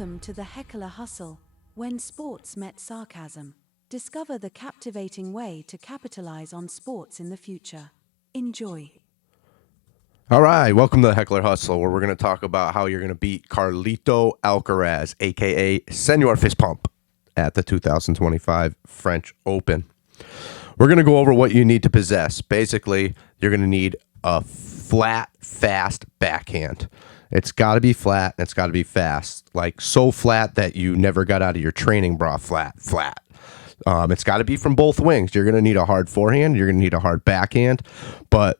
Welcome to the Heckler Hustle, when sports met sarcasm. Discover the captivating way to capitalize on sports in the future. Enjoy. All right, welcome to the Heckler Hustle, where we're going to talk about how you're going to beat Carlito Alcaraz, a.k.a. Senor Fist Pump, at the 2025 French Open. We're going to go over what you need to possess. Basically, you're going to need a flat, fast backhand. It's got to be flat, and it's got to be fast. Like, so flat that you never got out of your training bra flat. It's got to be from both wings. You're going to need a hard forehand. You're going to need a hard backhand. But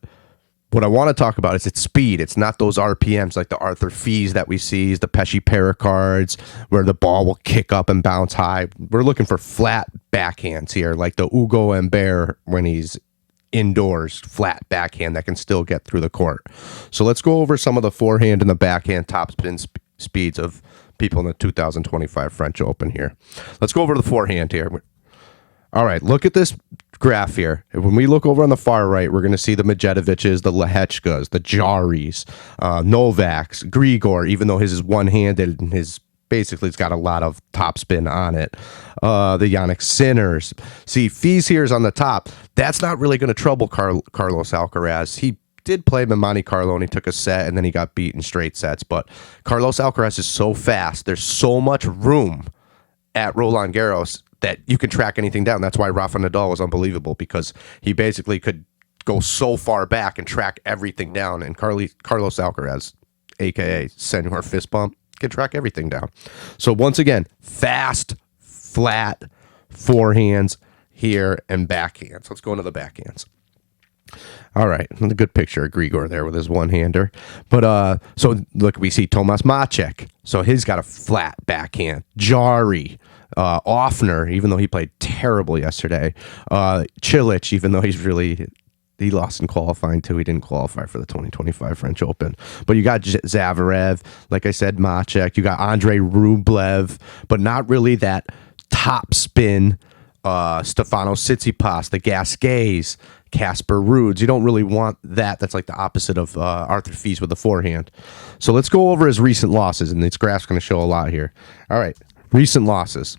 what I want to talk about is its speed. It's not those RPMs like the Arthur Fees that we see, the Pesci Pericards, where the ball will kick up and bounce high. We're looking for flat backhands here, like the Hugo Humbert when he's indoors, flat backhand that can still get through the court. So let's go over some of the forehand and the backhand topspin speeds of people in the 2025 French Open here. Let's go over the forehand here. All right, look at this graph here. When we look over on the far right, we're going to see the Medvedevic's, the Lehechkas, the Jaris, Novak's, Grigor, even though his is one-handed and his basically it's got a lot of topspin on it. The Yannick Sinners. See, Fees here is on the top. That's not really going to trouble Carlos Alcaraz. He did play him in Monte Carlo and he took a set and then he got beat in straight sets. But Carlos Alcaraz is so fast. There's so much room at Roland Garros that you can track anything down. That's why Rafa Nadal was unbelievable, because he basically could go so far back and track everything down. And Carlos Alcaraz, a.k.a. Senor Fist Pump, can track everything down. So once again, fast, flat forehands here and backhands. Let's go into the backhands. All right, a good picture of Grigor there with his one-hander. But so look, we see Tomas Macek. So he's got a flat backhand. Jari, Offner, even though he played terrible yesterday. Cilic, even though he lost in qualifying too. He didn't qualify for the 2025 French Open. But you got Zverev, like I said, Macek. You got Andrei Rublev, but not really that top spin. Stefano Tsitsipas, the Gasquets, Casper Ruud. You don't really want that. That's like the opposite of Arthur Fees with the forehand. So let's go over his recent losses, and this graph's going to show a lot here. All right, recent losses.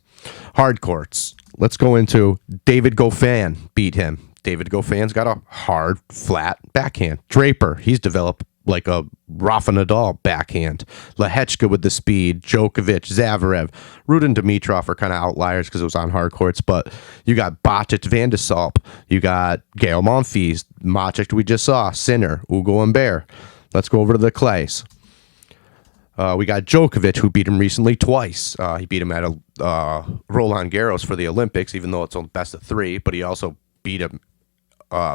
Hard courts. Let's go into David Goffin beat him. David Goffin's got a hard, flat backhand. Draper, he's developed like a Rafa Nadal backhand. Lehechka with the speed. Djokovic, Zverev. Ruud and Dimitrov are kind of outliers because it was on hard courts, but you got Bocic, Van de Salp. You got Gael Monfils. Macek we just saw. Sinner, Hugo Humbert. Let's go over to the clays. We got Djokovic, who beat him recently twice. He beat him at a Roland Garros for the Olympics, even though it's on best of three, but he also beat him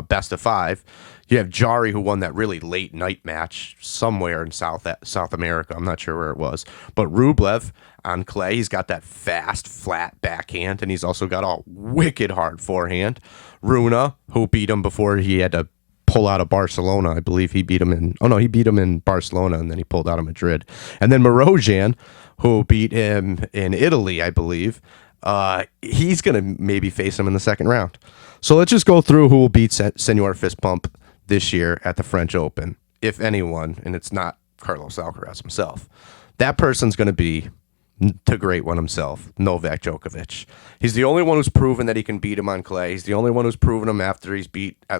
best of five. You have Jari, who won that really late night match somewhere in South America. I'm not sure where it was. But Rublev on clay, he's got that fast, flat backhand, and he's also got a wicked hard forehand. Runa, who beat him before he had to pull out of Barcelona. I believe he beat him in Barcelona, and then he pulled out of Madrid. And then Marozsan, who beat him in Italy, I believe. He's going to maybe face him in the second round. So let's just go through who will beat Senor Fist Pump this year at the French Open, if anyone, and it's not Carlos Alcaraz himself. That person's going to be the great one himself, Novak Djokovic. He's the only one who's proven that he can beat him on clay. He's the only one who's proven him after he's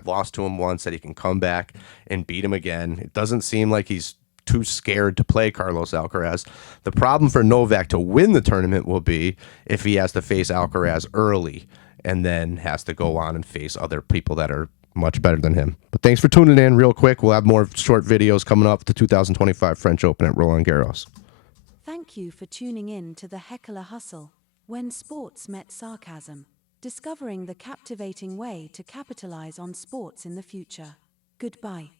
lost to him once, that he can come back and beat him again. It doesn't seem like he's too scared to play Carlos Alcaraz. The problem for Novak to win the tournament will be if he has to face Alcaraz early and then has to go on and face other people that are much better than him. But thanks for tuning in. Real quick, we'll have more short videos coming up for the 2025 French Open at Roland Garros. Thank you for tuning in to the Heckler Hustle, when sports met sarcasm. Discovering the captivating way to capitalize on sports in the future. Goodbye.